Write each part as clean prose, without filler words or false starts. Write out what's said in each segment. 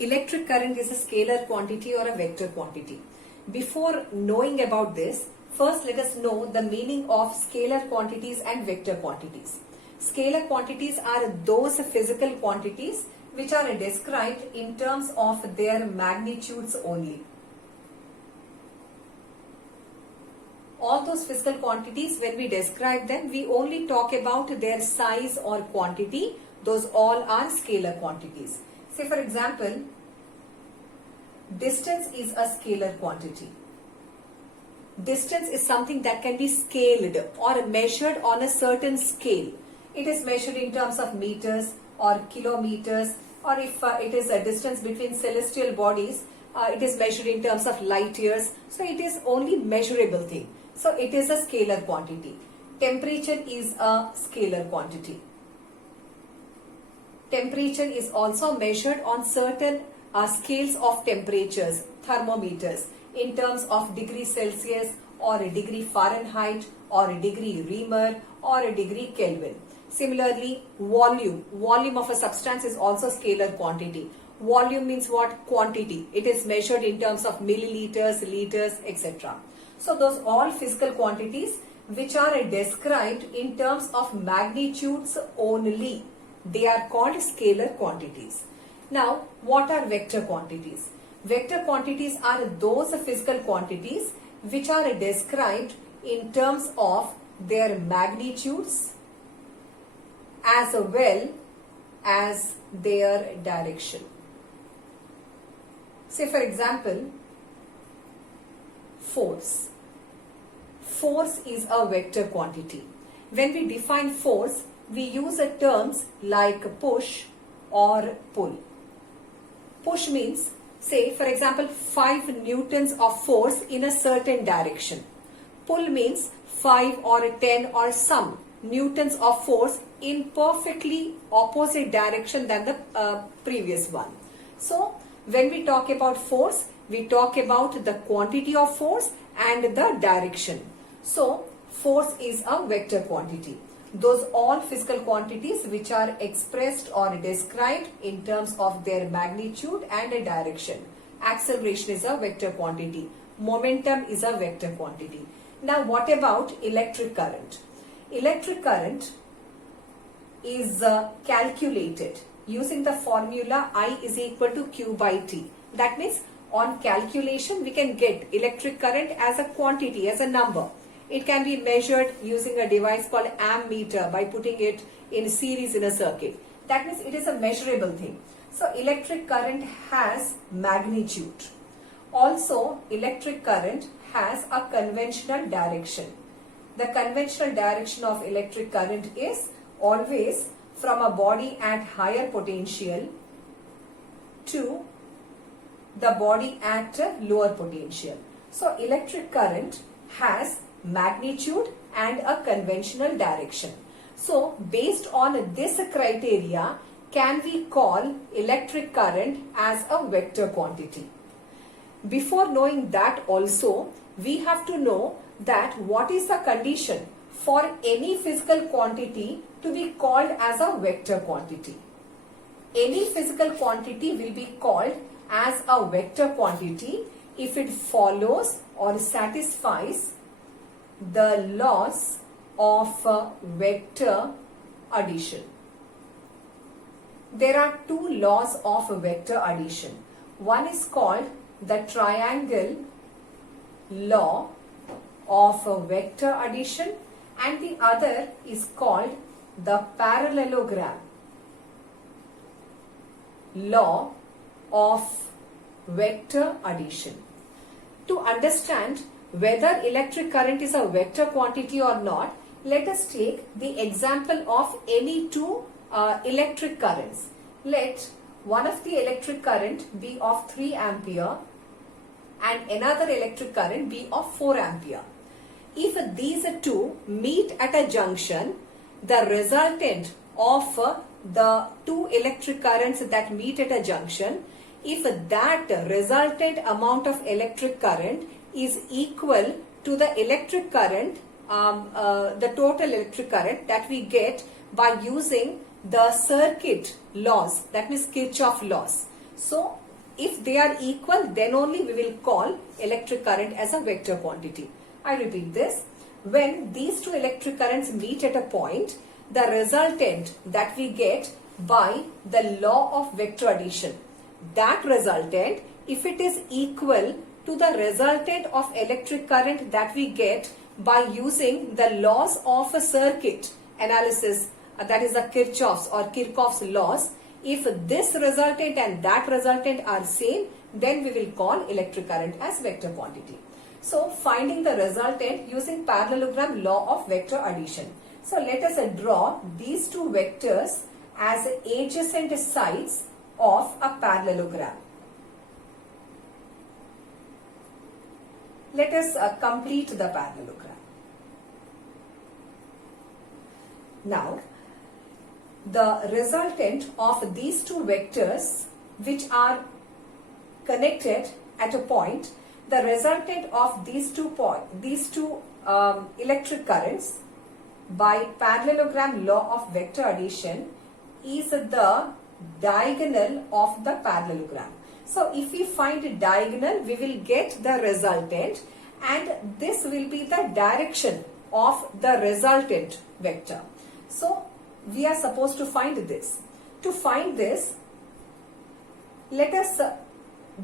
electric current is a scalar quantity or a vector quantity. Before knowing about this, first let us know the meaning of scalar quantities and vector quantities. Scalar quantities are those physical quantities which are described in terms of their magnitudes only. All those physical quantities, when we describe them, we only talk about their size or quantity. Those all are scalar quantities. Say for example, distance is a scalar quantity. Distance is something that can be scaled or measured on a certain scale. It is measured in terms of meters or kilometers, or if it is a distance between celestial bodies, it is measured in terms of light years. So it is only measurable thing. So it is a scalar quantity. Temperature is a scalar quantity. Temperature is also measured on certain scales of temperatures, thermometers, in terms of degree Celsius or a degree Fahrenheit or a degree Reaumur or a degree Kelvin. Similarly, volume of a substance is also scalar quantity. Volume means what? Quantity. It is measured in terms of milliliters, liters, etc. So those all physical quantities which are described in terms of magnitudes only, they are called scalar quantities. Now, what are vector quantities? Vector quantities are those physical quantities which are described in terms of their magnitudes as well as their direction. Say for example, force. Force is a vector quantity. When we define force, we use terms like push or pull. Push means, say for example, 5 newtons of force in a certain direction. Pull means 5 or 10 or some newtons of force in perfectly opposite direction than the previous one. So when we talk about force, we talk about the quantity of force and the direction. So force is a vector quantity. Those all physical quantities which are expressed or described in terms of their magnitude and a direction. Acceleration is a vector quantity. Momentum is a vector quantity. Now what about electric current? Electric current is calculated using the formula I is equal to Q by T. That means on calculation we can get electric current as a quantity, as a number. It can be measured using a device called ammeter by putting it in series in a circuit. That means it is a measurable thing. So electric current has magnitude. Also, electric current has a conventional direction. The conventional direction of electric current is always from a body at higher potential to the body at lower potential. So electric current has magnitude and a conventional direction. So based on this criteria, can we call electric current as a vector quantity? Before knowing that also, we have to know that what is the condition for any physical quantity to be called as a vector quantity. Any physical quantity will be called as a vector quantity if it follows or satisfies the laws of vector addition. There are 2 laws of vector addition. One is called the triangle law of vector addition and the other is called the parallelogram law of vector addition. To understand whether electric current is a vector quantity or not, let us take the example of any 2 electric currents. Let one of the electric current be of 3 ampere and another electric current be of 4 ampere. If these 2 meet at a junction, the resultant of the 2 electric currents that meet at a junction, if that resultant amount of electric current is equal to the electric current, the total electric current that we get by using the circuit laws, that means Kirchhoff laws. So if they are equal, then only we will call electric current as a vector quantity. I repeat this. When these two electric currents meet at a point, the resultant that we get by the law of vector addition, that resultant, if it is equal to the resultant of electric current that we get by using the laws of a circuit analysis, that is the Kirchhoff's laws, if this resultant and that resultant are same, then we will call electric current as vector quantity. So finding the resultant using parallelogram law of vector addition. So let us draw these two vectors as adjacent sides of a parallelogram. Let us complete the parallelogram. Now, the resultant of these two vectors which are connected at a point, the resultant of these two electric currents by parallelogram law of vector addition is the diagonal of the parallelogram. So if we find a diagonal, we will get the resultant, and this will be the direction of the resultant vector. So we are supposed to find this. To find this, let us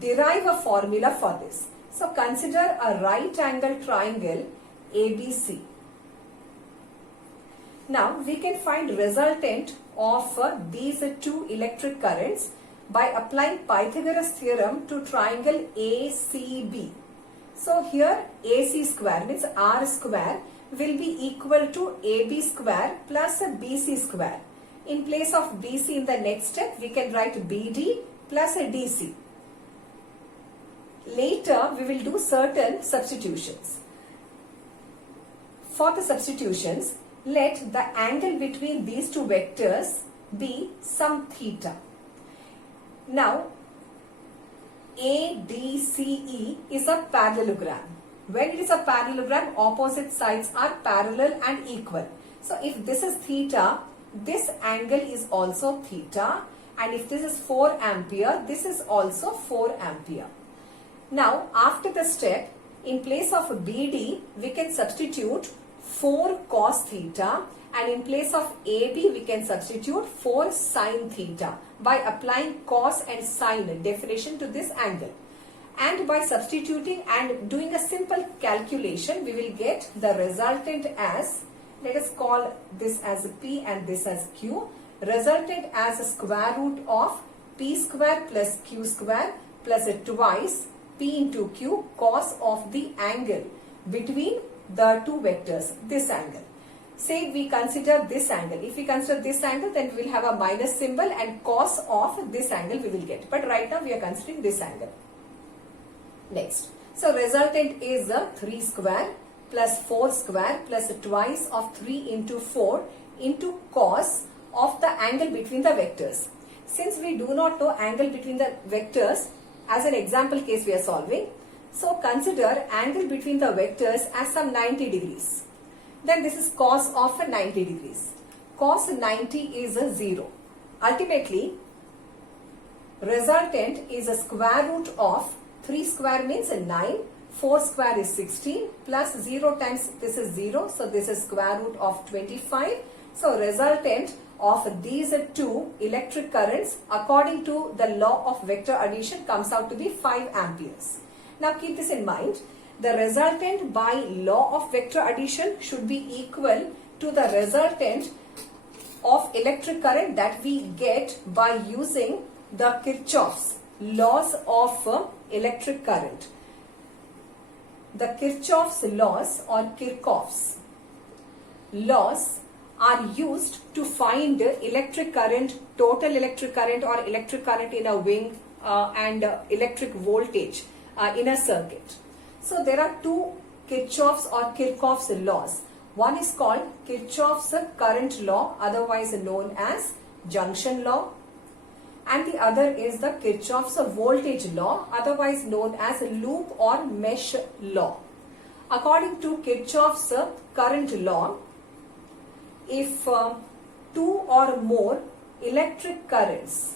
derive a formula for this. So consider a right angle triangle ABC. Now we can find resultant of these two electric currents by applying Pythagoras theorem to triangle ACB. So here AC square means R square will be equal to AB square plus BC square. In place of BC in the next step, we can write BD plus DC. Later we will do certain substitutions. For the substitutions, let the angle between these two vectors be some theta. Now, ADCE is a parallelogram. When it is a parallelogram, opposite sides are parallel and equal. So, if this is theta, this angle is also theta, and if this is 4 ampere, this is also 4 ampere. Now, after the step, in place of BD, we can substitute 4 cos theta, and in place of AB, we can substitute 4 sin theta by applying cos and sin definition to this angle. And by substituting and doing a simple calculation, we will get the resultant as, let us call this as P and this as Q, resultant as a square root of P square plus Q square plus twice P into Q cos of the angle between the two vectors, this angle. Say we consider this angle. If we consider this angle, then we will have a minus symbol, and cos of this angle we will get. But right now we are considering this angle. Next. So resultant is 3 square plus 4 square plus twice of 3 into 4 into cos of the angle between the vectors. Since we do not know angle between the vectors, as an example case we are solving, so consider angle between the vectors as some 90 degrees. Then this is cos of 90 degrees. Cos 90 is a 0. Ultimately, resultant is a square root of 3 square means 9, 4 square is 16, plus 0 times this is 0. So this is square root of 25. So resultant of these two electric currents according to the law of vector addition comes out to be 5 amperes. Now keep this in mind. The resultant by law of vector addition should be equal to the resultant of electric current that we get by using the Kirchhoff's laws of electric current. The Kirchhoff's laws or Kirchhoff's laws are used to find electric current, total electric current or electric current in a wing and electric voltage in a circuit. So there are two Kirchhoff's or Kirchhoff's laws. One is called Kirchhoff's current law, otherwise known as junction law, and the other is the Kirchhoff's voltage law, otherwise known as loop or mesh law. According to Kirchhoff's current law, if two or more electric currents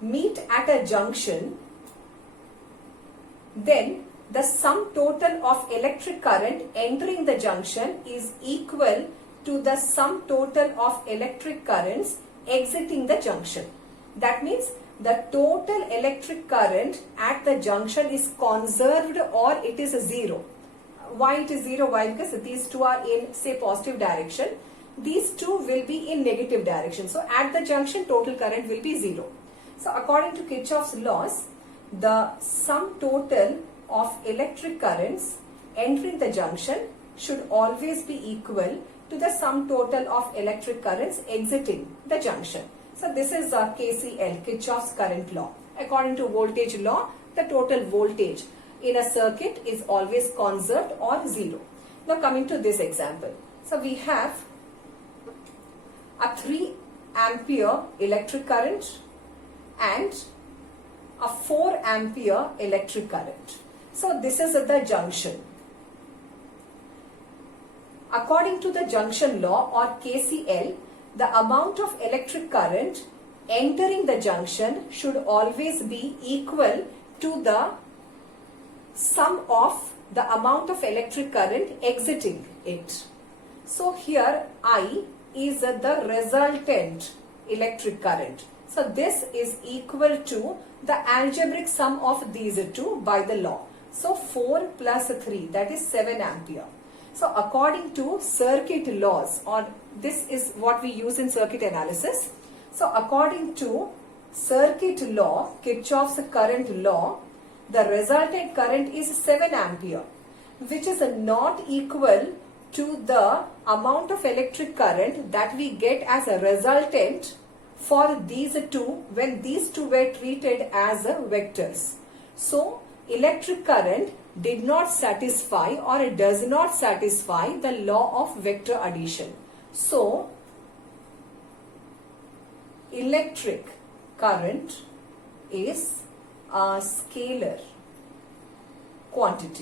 meet at a junction, then the sum total of electric current entering the junction is equal to the sum total of electric currents exiting the junction. That means the total electric current at the junction is conserved or it is zero. Why it is zero? Why? Because these two are in, say, positive direction. These two will be in negative direction. So at the junction, total current will be zero. So according to Kirchhoff's laws, the sum total of electric currents entering the junction should always be equal to the sum total of electric currents exiting the junction. So this is KCL, Kirchhoff's current law. According to voltage law, the total voltage in a circuit is always conserved or zero. Now coming to this example. So we have a 3 ampere electric current and a 4 ampere electric current. So this is at the junction. According to the junction law or KCL, the amount of electric current entering the junction should always be equal to the sum of the amount of electric current exiting it. So here I is the resultant electric current. So this is equal to the algebraic sum of these two by the law. So 4 plus 3, that is 7 ampere. So according to circuit laws, or this is what we use in circuit analysis. So according to circuit law, Kirchhoff's current law, the resultant current is 7 ampere, which is not equal to the amount of electric current that we get as a resultant for these two when these two were treated as vectors. So electric current did not satisfy or it does not satisfy the law of vector addition. So electric current is a scalar quantity.